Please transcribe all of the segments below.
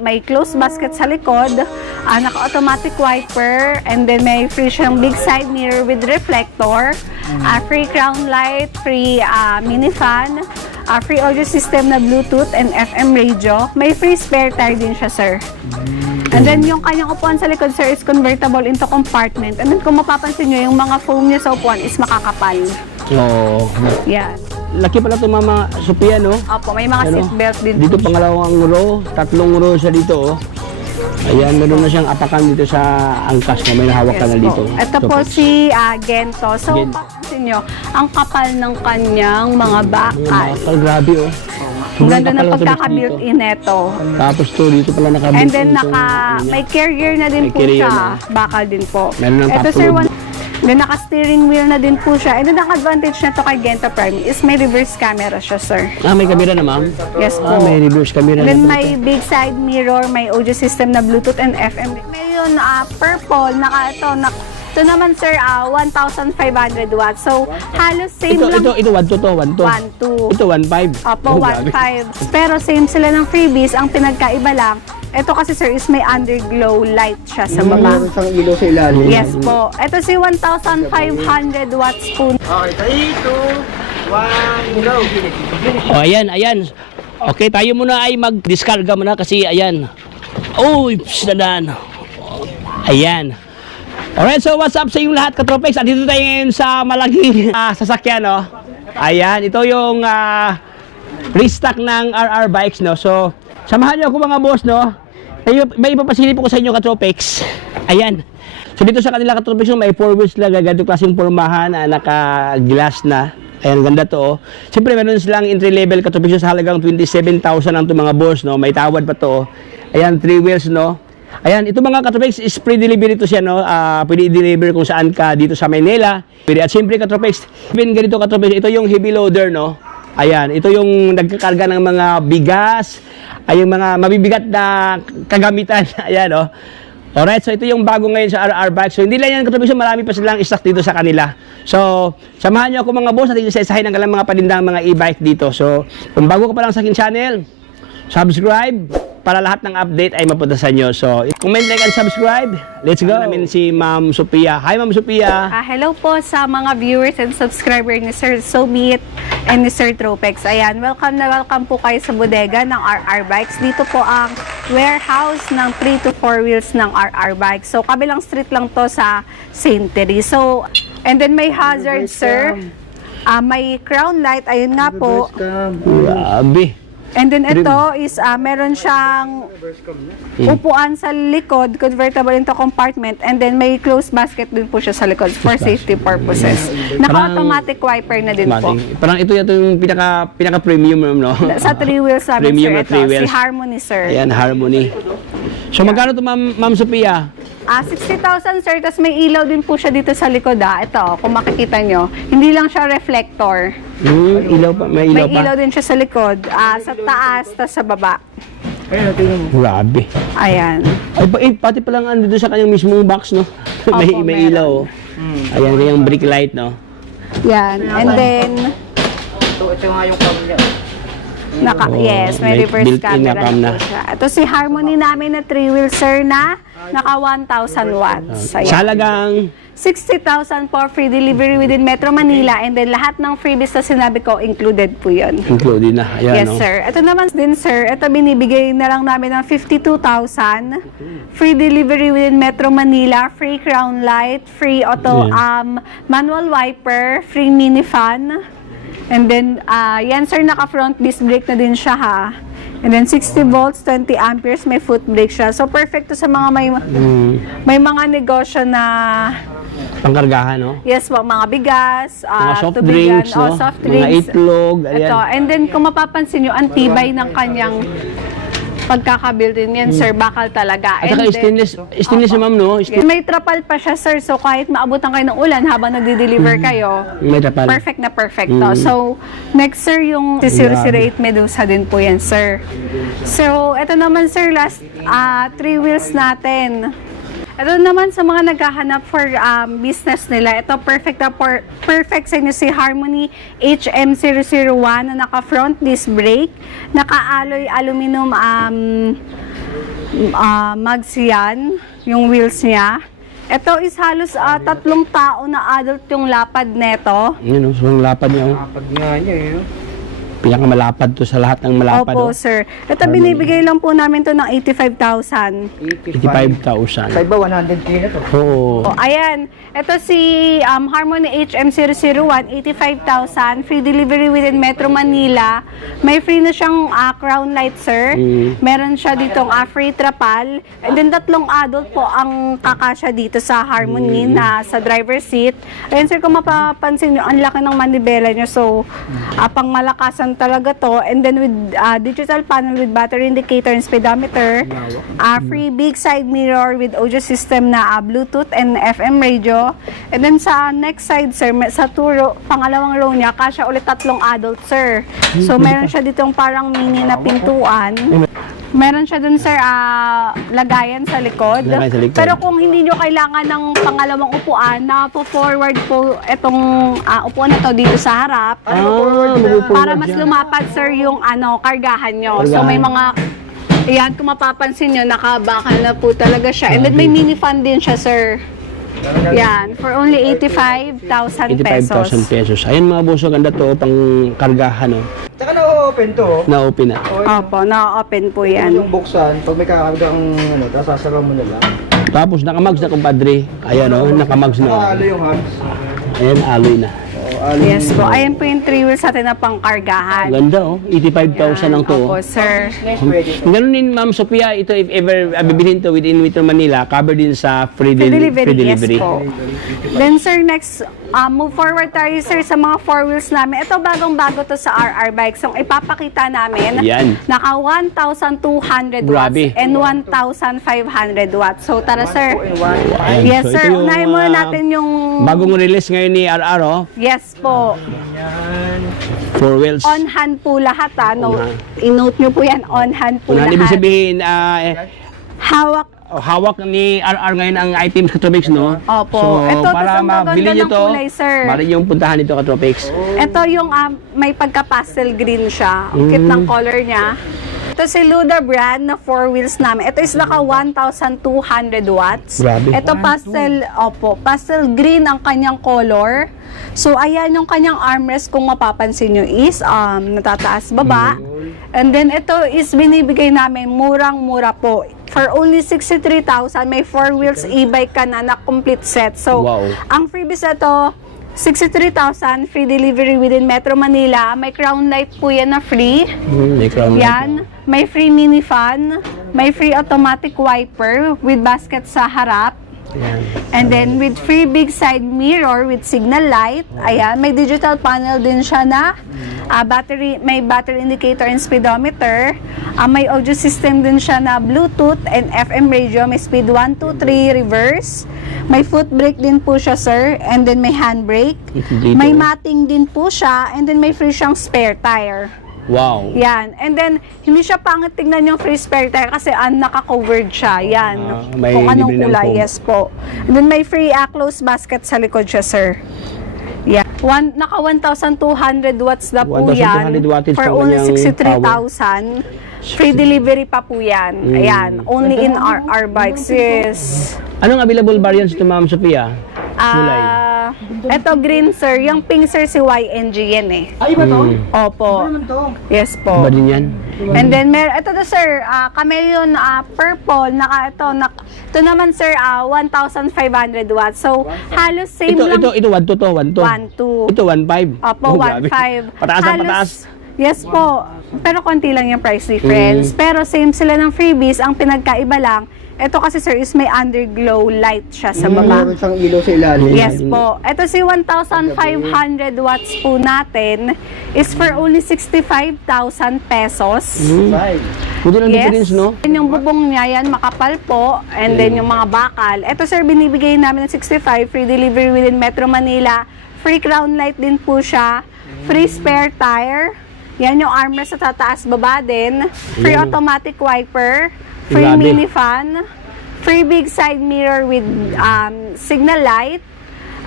may closed basket sa likod, naka-automatic wiper, and then may free siyang big side mirror with reflector, free crown light, free mini fan, free audio system na Bluetooth and FM radio. May free spare tire din siya, sir. And then yung kanyang upuan sa likod, sir, is convertible into compartment. And then kung mapapansin nyo, yung mga foam niya sa upuan is makakapal. Oo. Yes. Laki pala ito, Mama Sophia, no? Opo, may mga seatbelt din. Dito pangalawang row, tatlong row siya dito, oh. Ayan, meron na siyang apakan dito sa angkas na may nahawak ka na dito. Ito po si Gento. So, papansin nyo, ang kapal ng kanyang mga bakal. Bakal, grabe, oh. Ang ganda ng pagkaka-built-in neto. Tapos to, dito pala naka-built-in. And then, may carrier na din po siya. Bakal din po. Meron ng Ito, top sir, load. then naka-steering wheel na din po siya. And then, ang advantage na to kay Gento Prime is may reverse camera siya, sir. May camera na, ma'am? Yes po. May reverse camera And then, na. may big side mirror, may audio system na Bluetooth and FM. Ngayon, purple, ito naman, sir, 1,500 watts. So, halos same lang. Ito, 1 to. 1,2. Ito, 1.5. Opo, 1.5. Pero same sila ng freebies. Ang pinagkaiba lang, ito kasi, sir, is may underglow light siya sa baba. Meron siyang ilaw sa ilalim. Yes po. Ito si 1,500 watts po. Okay, 3, 2, 1, go! Ayan. Okay, tayo muna ay mag-discarga muna kasi ayan. Uy, dadan. Ayan. Alright, so what's up sa inyong lahat, katropex? Andito tayo ngayon sa malaking sasakyan, no? Ayan, ito yung restock ng RR Bikes, no? So, samahan niyo ako mga boss, no? May ipapasilip ko sa inyo, katropex. Ayan. So, dito sa kanila, katropex, may 4 wheels lang, ganito klaseng pormahan, naka-glass na. Ayan, ganda to, oh. Siyempre, meron silang entry level, katropex, sa halagang 27,000 ang ito mga boss, no? May tawad pa to, oh. Ayan, 3 wheels, no? Ayan, ito mga katropex is free delivery to siya, no? Pwede i-deliver kung saan ka dito sa Maynila. At siyempre katropex, even ganito katropex, ito yung heavy loader, no? Ayan, ito yung nagkakarga ng mga bigas, ay yung mga mabibigat na kagamitan. Ayan, no? Alright, so ito yung bago ngayon sa RR Bike. So hindi lang yan katropex, marami pa silang stock dito sa kanila. So, samahan niyo ako mga boss at isa-isahin ang mga panindang mga e-bike dito. So, kung bago ka pa lang sa akin channel, subscribe para lahat ng update ay mapunta sa inyo. So, comment, like, and subscribe. Let's go! Namin si Ma'am Sophia. Hi, Ma'am Sophia! Hello po sa mga viewers and subscriber ni Sir Sobit and ni Sir Tropex. Ayan, welcome po kayo sa bodega ng RR Bikes. Dito po ang warehouse ng 3 to 4 wheels ng RR Bikes. So, kabilang street lang to sa St. Teresa. So, and then may hazard, sir. May crown light. Ayun nga po. Grabe! And then ito is meron siyang upuan sa likod, convertible into compartment, and then may closed basket din po siya sa likod for safety purposes. Naka-automatic wiper na din po. Parang ito yung pinaka-premium, no? Sa 3 wheels namin, Premium sir, na 3 wheels. si Harmony, sir. Ayan, Harmony. So, magkano ito, Ma'am Sophia? 60,000, sir, tapos may ilaw din po siya dito sa likod, Ito, kung makikita nyo, hindi lang siya reflector. Ilaw pa, may ilaw pa. May ilaw din siya sa likod, sa taas, tapos sa baba. Grabe. Ayan. Ay, pati palang andito sa kanyang mismong box, no? may Opo, ilaw, oh. Ayan, kanyang brake light, no? Yan. And then, Ito nga yung cam niya. yes, may may reverse built-in na camera cam na po siya. Ito si Harmony namin na 3-wheel, sir, na naka 1,000 watts. Ayan. Sa halagang 60,000 po free delivery within Metro Manila, and then lahat ng freebies na sinabi ko, included po yun. included na. Ayan, Yes, no? sir. Ito naman din, sir. Ito binibigay na lang namin ng 52,000. Free delivery within Metro Manila, free crown light, free auto manual wiper, free mini fan. And then, yan, sir, naka-front disc brake na din siya, ha. And then 60 volts, 20 amperes, may foot brake siya. So perfect to sa mga may mga negosyo na pangkargahan, no? yes po, mga bigas, Mga soft tubigan, drinks, no? soft Mga drinks. itlog, ayan. Ito, and then kung mapapansin nyo, ang tibay ng kanyang pagkakabuild yan, sir, bakal talaga. At saka stainless, ma'am, no? Yes, may trapal pa siya, sir, so kahit maabutan kayo ng ulan habang nagdi-deliver kayo, May tapal. perfect na perfect to. So, next, sir, yung 008 Medusa din po yan, sir. So, ito naman, sir, last 3 wheels natin. Ito naman sa mga naghahanap for business nila, ito perfect sa inyo si Harmony HM001 na naka-front disc brake, naka-alloy aluminum Mags yan, yung wheels niya. Ito is halos 3 tao na adult yung lapad neto. Yun, so ang lapad niya. Kapag nga niya eh. Pinakamalapad to sa lahat ng malapad. Opo, sir. Ito binibigay lang po namin to ng 85,000. 85,000. Sa iba, 100k na to. Oo. Oh, ayan. Ito si Harmony HM001, 85,000. Free delivery within Metro Manila. May free na siyang crown light, sir. Meron siya ditong free trapal. And then 3 adult po ang kakasya dito sa Harmony na sa driver seat. Ayan, sir, kung mapapansin nyo, ang laki ng manibela nyo. So, pang malakasan talaga to. And then with digital panel with battery indicator and speedometer. Free big side mirror with audio system na Bluetooth and FM radio. And then sa next side, sir, sa pangalawang row niya, kasya ulit 3 adult, sir. So meron siya ditong parang mini na pintuan. Meron siya dun, sir, lagayan sa likod. Lagayan sa likod. Pero kung hindi nyo kailangan ng pangalawang upuan, na-forward po itong upuan na to dito sa harap. Para mas lumapad, sir, yung kargahan nyo. So may mga, ayan, kung mapapansin nyo, nakabakal na po talaga siya. And then may mini fan din siya, sir. Yan, for only 85,000 pesos. 85,000 pesos. Ayun mga boss, ganda to, pang kargahan. Oh. Tsaka na-open to. Na-open na. Opo, na-open po yan. Yung buksan, pag may kakagang tapos sasara mo na lang. Tapos nakamags na, kumpadre. Ayan o, nakamags na. Alo yung hubs. Ayan, aloy na. Yes po, ayan po yung 3 wheels natin na pangkargahan. Ganda oh, 85,000 ang to. Opo, sir. Next pwede. Ganun din, Ma'am Sophia, ito if ever bibilhin to within Metro Manila, covered din sa free delivery. Yes po. Then sir, next, move forward tayo, sir, sa mga 4 wheels namin. Ito bagong-bago to sa RR Bikes. So ipapakita namin, Yan. naka 1,200 watts Grabe. and 1,500 watts. So tara, sir. Ayan, Yes, so sir. ito yung, Unahin muna natin yung... bagong release ngayon ni RR, oh. Yes po. 4 wheels. On hand po lahat, no? On hand. I-note nyo po yan, on hand po Ibig lahat. sabihin, Hawak. hawak ni RR ngayon ang items Katropics, no? Opo. So, Ito, para tas ang mabili gaganda nyo ng to, kulay, sir. para yung puntahan nito Katropics. Ito yung may pagka-pastel green siya. Ang cute ng color niya. Ito si Luda brand na 4 wheels namin. Ito is naka 1,200 watts. Grabe. Ito pastel green ang kanyang color. So ayan yung kanyang armrest, kung mapapansin nyo is natataas baba. And then ito is binibigay namin murang-mura po. For only 63,000, may 4 wheels e-bike ka na complete set. So Wow. ang freebies ito, 63,000, free delivery within Metro Manila. May crown light po yan na free. May crown light. Yan. May free mini fan. May free automatic wiper with basket sa harap. Yan. And then with free big side mirror with signal light. Ayan. May digital panel din siya na may battery indicator and speedometer. May audio system din siya na Bluetooth and FM radio. May speed 1, 2, 3 reverse. May foot brake din po siya, sir. And then may handbrake. Dito. May matting din po siya. And then may free siyang spare tire. Wow. Yan. And then, hindi siya pangit tingnan yung free spare tire kasi naka-covered siya. Yan. May Kung anong libre ng kulay. foam. Yes po. And then, may free closed basket sa likod siya, sir. Yeah. Naka 1,200 watts na po 1,200 yan. wattage For ang only kanyang 63,000. Free delivery pa po yan. Ayan. Only in our bikes. Yes. Anong available variants ito, Ma'am Sophia? Kulay. Ito green, sir. Yung pink, sir, si YNG yan eh. Ay, ba to? Opo. Ano naman to? Yes po. Ba din yan? And then ito to, sir, chameleon purple, ito naman, sir, 1,500 watts. So halos same lang. Ito 1 to 1 to. 1,2. Ito 1.5. Opo, Oh, grabe. 1,500. Pataas ang pataas. Yes po. Pero konti lang yung price difference. Pero same sila ng freebies. Ang pinagkaiba lang, ito kasi, sir, is may underglow light siya sa baba. Meron siyang ilaw sa ilalim. Yes po. Ito si 1,500 watts po natin is for only 65,000 pesos. Right. Pwede lang Yes. difference, no? And yung bubong niya yan, makapal po. And then yung mga bakal. Ito, sir, binibigay namin ng 65, free delivery within Metro Manila. Free crown light din po siya. Free spare tire. Yan yung armrest sa tataas baba din. Free Yan. automatic wiper. Free Grabe. mini fan. Free big side mirror with signal light.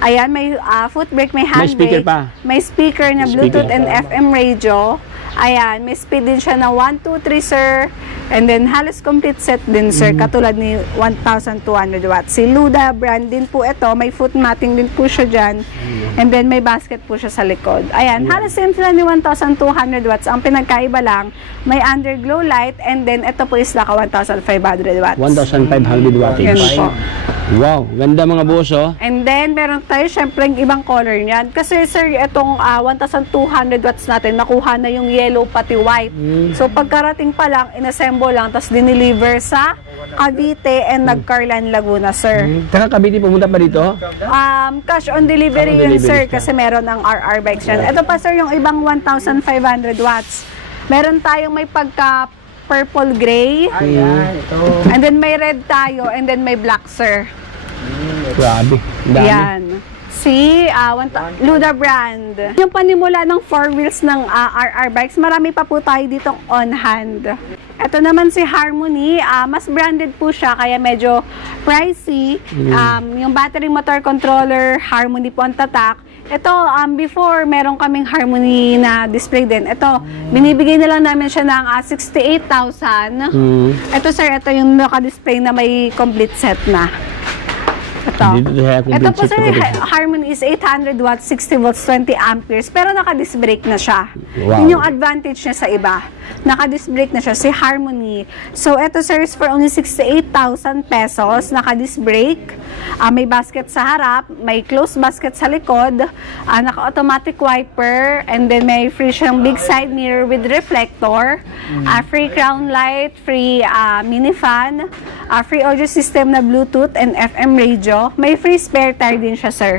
Ayan, may foot brake, may May speaker handbrake. pa. May speaker na May Bluetooth speaker. and FM radio. Ayan, may speed din siya na 1, 2, 3, sir. And then, halos complete set din, sir. Katulad ni 1,200 watts. Si Luda brand din po ito. May foot matting din po siya dyan. And then, may basket po siya sa likod. Ayan, halos same sila ni 1,200 watts. Ang pinagkaiba lang, may underglow light. And then, ito po is naka 1,500 watts. 1,500 wattage. Yan po. Wow, ganda mga boss, oh. And then, meron tayo syempre yung ibang color niyan. Kasi sir, itong 1,200 watts natin, nakuha na yung yellow pati white. So, pagkarating pa lang, inassemble lang, tapos dineliver sa Cavite and Nagcarlan, Laguna, sir. Taka Cavite, pumunta pa dito? Cash on delivery Cash on yun, sir, delivery ka. kasi meron ng RR bikes yan. Ito pa, sir, yung ibang 1,500 watts. Meron tayong may pagka purple gray, Ayan, ito. and then may red tayo, and then may black, sir. Grabe, dami. Yan. Si Luda brand. Yung panimula ng 4 wheels ng RR bikes, marami pa po tayo dito on hand. Ito naman si Harmony, mas branded po siya kaya medyo pricey. Yung battery motor controller, Harmony po ang tatak. Ito, before meron kaming Harmony na display din. Ito, binibigay na lang namin siya ng 68,000. Ito sir, ito yung naka-display na may complete set na. Ito. Dito sa complete Ito po set sir, ko pa rin. Harmony is 800 watts, 60 volts, 20 amperes. Pero naka-disc brake na siya. Wow. Yun yung advantage niya sa iba. Naka-disc brake na siya, si Harmony. So, ito sir is for only 68,000 pesos. Naka-disc brake. May basket sa harap. May closed basket sa likod. Naka-automatic wiper. And then may free siyang big side mirror with reflector. Free crown light. Free mini fan. Free audio system na Bluetooth and FM radio. May free spare tire din siya, sir.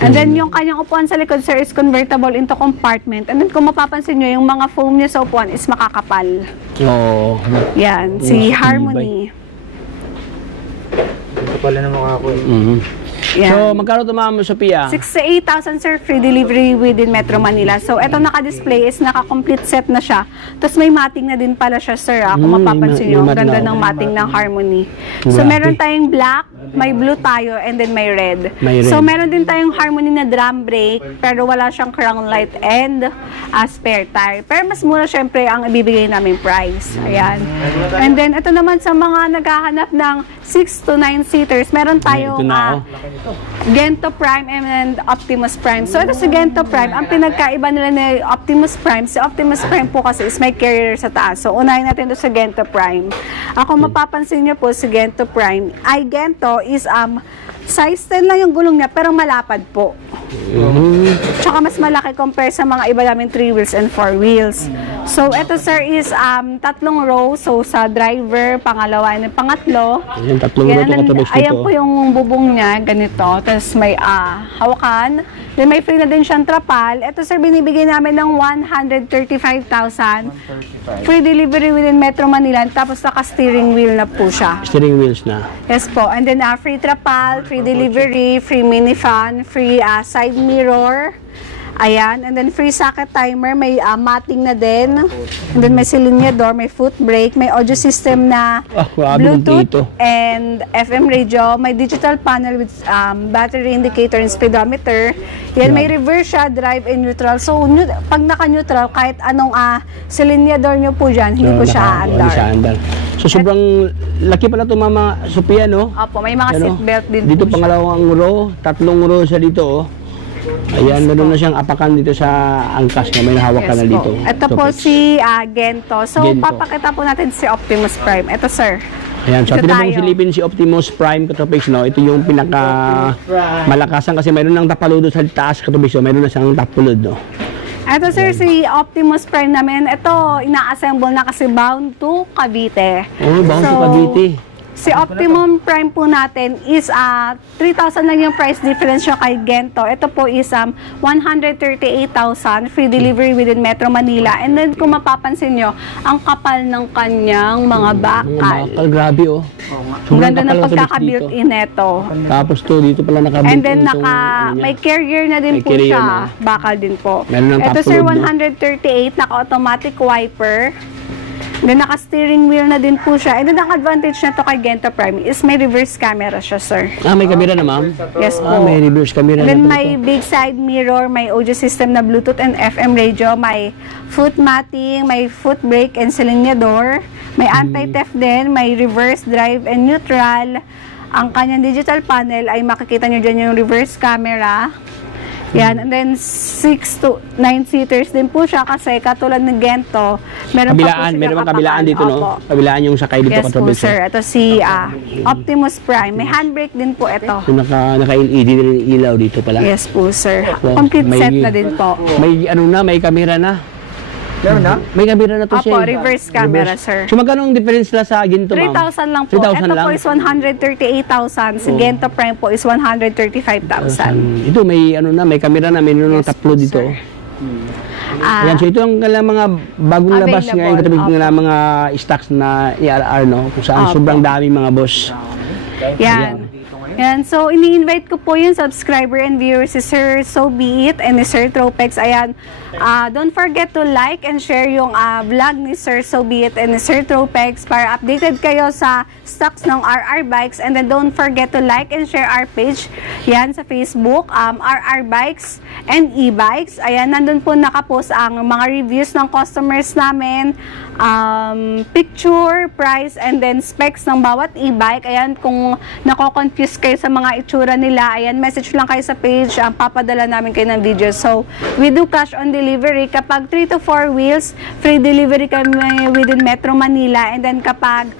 And then, yung kanyang upuan sa likod, sir, is convertible into compartment. And then, kung mapapansin nyo, yung mga foam niya sa upuan is makakapal. Oo. Yan, si Mas Harmony. Ito pala na mukha ko eh. Yan. So, magkano ito Ma'am Sophia? 68,000, sir, free delivery within Metro Manila. So, ito naka-display is naka-complete set na siya. Tapos, may matting na din pala siya, sir. Kung mapapansin nyo, may ang ganda mat na. ng matting ng Harmony. So, Grabe. meron tayong black, may blue tayo, and then may red. May red. So, meron din tayong Harmony na drum brake, pero wala siyang crown light and spare tire. Pero mas mura, syempre, ang ibibigay namin price. Ayan. And then, ito naman sa mga naghahanap ng 6 to 9 seaters, meron tayong Ito na, Gento Prime and Optimus Prime. So, ito si Gento Prime, ang pinagkaiba nila ni Optimus Prime, si Optimus Prime po kasi is may carrier sa taas. So, unahin natin ito sa Gento Prime. Ako mapapansin niyo po si Gento Prime, ay Gento is size 10 lang yung gulong niya, pero malapad po. Tsaka mas malaki compare sa mga iba namin 3 wheels and 4 wheels. So, ito sir is 3 row. So, sa driver, pangalawa, and pangatlo. Ayan, tatlong Yan, roto katabas ayan dito. po yung bubong niya, ganito. Tapos may hawakan. Then may free na din siyang trapal. Ito sir, binibigay namin ng 135,000. Free delivery within Metro Manila. Tapos naka-steering wheel na po siya. Steering wheels na. Yes po. And then free trapal, free delivery, free mini fan, free side mirror. Ayan. And then free socket timer, may matting na din. And then may silinyador, may foot brake, may audio system na grabe ng Bluetooth dito. and FM radio, may digital panel with battery indicator and speedometer. Yan, may reverse siya, drive and neutral. So, pag naka-neutral, kahit anong silinyador nyo po dyan, hindi po siya Hindi siya aandar. andar. So, sobrang laki pala ito Mama Sophia, no? Opo, may mga Ano? seatbelt din Dito po siya. pangalawang row, tatlong row siya dito, oh. Ayan, meron na siyang apakan dito sa angkas na may nahawakan na Yes dito. po. Ito po Topics. si Gento. So, Gento. papakita po natin si Optimus Prime. Ito, sir. Ayan, so Ito atin tayo. pong silipin si Optimus Prime Katopics, no? Ito yung pinaka malakasan kasi mayroon ng tapaludo sa taas Katopics, so mayroon na siyang tapulod, no? Ito, sir, si Optimus Prime namin. Ito, ina-assemble na kasi bound to Cavite. Oh, bound to Cavite. Si Optimum Prime po natin is 3,000 lang yung price difference siya kay Gento. Ito po is 138,000 free delivery within Metro Manila. And then kung mapapansin nyo, ang kapal ng kanyang mga bakal. Bakal, grabe, oh. Ang Sobrang ganda kapal ng ng tubig pagkaka-built-in nito. Tapos to, dito pala nakabuilt And then itong, ano niya. may carrier na din May po carrier siya. na. Bakal din po. Meron ng Ito sir, top load, no? 138, naka-automatic wiper. Then, naka-steering wheel na din po siya. And then, ang advantage na to kay Gento Prime is may reverse camera siya, sir. May kamera na, ma'am? Yes po. May reverse camera And then, na po may ito. big side mirror, may audio system na Bluetooth and FM radio, may foot matting, may foot brake and silinyador, may anti-theft din, may reverse drive and neutral. Ang kanyang digital panel ay makikita nyo dyan yung reverse camera. Yan, and then 6 to 9 seaters din po siya kasi katulad ng Gento, meron pa po Meron silang bang kabilaan dito, Opo. no? Kabilaan yung sakay dito, Yes po, katrobes. sir. Ito si Optimus Prime. May handbrake din po ito. So, naka-LED din yung ilaw dito pala. Yes po, sir. Wow. Complete May- set na din po. May kamera na. Meron na? May kamera na to Opo, siya. reverse camera, sir. So, magkano ang difference na sa Ginto, ma'am? 3,000 lang po. 3,000 Ito lang? po is 138,000. Si Gento Prime po is 135,000. Ito, may may kamera na, may Yes tatlo po, dito. sir. Ah, Ayan, so ito ang kailang mga bagong labas Available. ngayon, katapos Opo. nila mga stocks na ERR, no? Kung saan Opo. sobrang dami mga boss. yan. Yan. So, ini-invite ko po yung subscriber and viewers si Sir So Be It and ni Sir Tropex. Ayan. Don't forget to like and share yung vlog ni Sir So Be It and ni Sir Tropex para updated kayo sa stocks ng RR Bikes. And then don't forget to like and share our page. Yan sa Facebook, RR Bikes and E-Bikes. Ayan, nandun po nakapost ang mga reviews ng customers namin, picture, price, and then specs ng bawat e-bike. Ayan, kung nako-confuse kayo sa mga itsura nila, ayan, message lang kayo sa page, papadala namin kayo ng video. So, we do cash on delivery. Kapag 3 to 4 wheels, free delivery kami within Metro Manila. And then kapag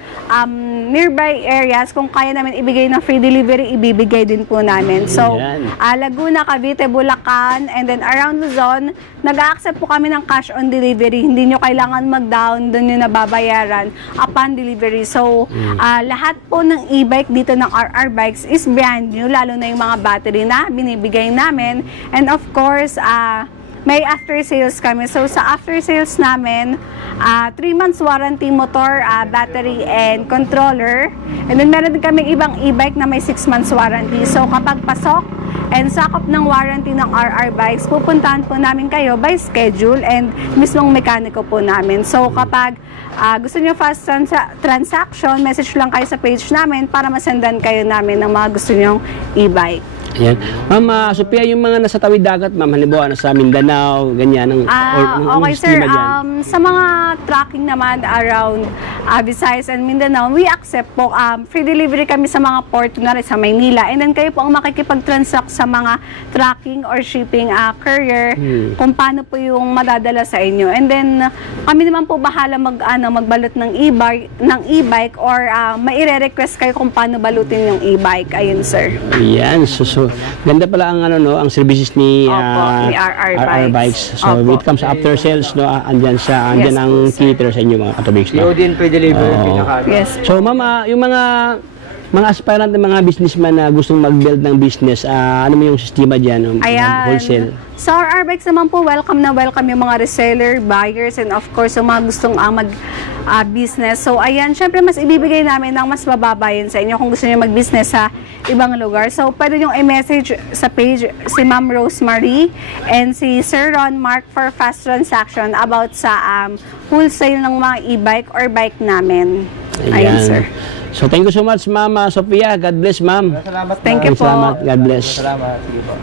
nearby areas, kung kaya namin ibigay ng free delivery, ibibigay din po namin. So, Ayan. Laguna, Cavite, Bulacan, and then around Luzon, nag-a-accept po kami ng cash on delivery. Hindi nyo kailangan mag-down, doon nyo nababayaran upon delivery. So, lahat po ng e-bike dito ng RR Bikes is brand new, lalo na yung mga battery na binibigay namin. And of course, may after sales kami. So, sa after sales namin, 3 months warranty motor, battery, and controller. And then, meron din kami ibang e-bike na may 6 months warranty. So, kapag pasok and sakop ng warranty ng RR Bikes, pupuntahan po namin kayo by schedule and mismong mekaniko po namin. So, kapag gusto nyo fast transaction, message lang kayo sa page namin para masendan kayo namin ng mga gusto nyong e-bike. Ayan. Ma'am, Sophia, yung mga nasa tawid dagat, ma'am, halimbawa, nasa Mindanao, ganyan, Okay, sir. Sa mga tracking naman around Visayas and Mindanao, we accept po. Free delivery kami sa mga port, kunwari sa Maynila. And then kayo po ang makikipag-transact sa mga tracking or shipping courier kung paano po yung madadala sa inyo. And then, kami naman po bahala magbalot ng e-bike or maire-request kayo kung paano balutin yung e-bike. Ayun, sir. Ayan, so ganda pala ang ang services ni Opo, ni RR Bikes. So Opo. when it comes to after sales, no, andyan Yes ang po, sir. cater sa inyo mga katobiks, no. COD and free delivery Oo. pinaka. Yes. So ma'am, yung mga aspirant ng mga businessman na gustong mag-build ng business, ano mo yung sistema diyan, Ayan. wholesale? Sa RR Bikes naman po, welcome na welcome yung mga reseller, buyers, and of course, yung mga gustong mag-business. So, ayan, syempre, mas ibibigay namin ng mas mababa yun sa inyo kung gusto niyo mag-business sa ibang lugar. So, pwede nyo i-message sa page si Ma'am Rosemary and si Sir Ron Mark for fast transaction about sa wholesale ng mga e-bike or bike namin. Ayan, sir. So thank you so much, Ma'am Sophia. God bless, ma'am. Salamat. Thank you po. Salamat. God bless. Salamat. Sige po.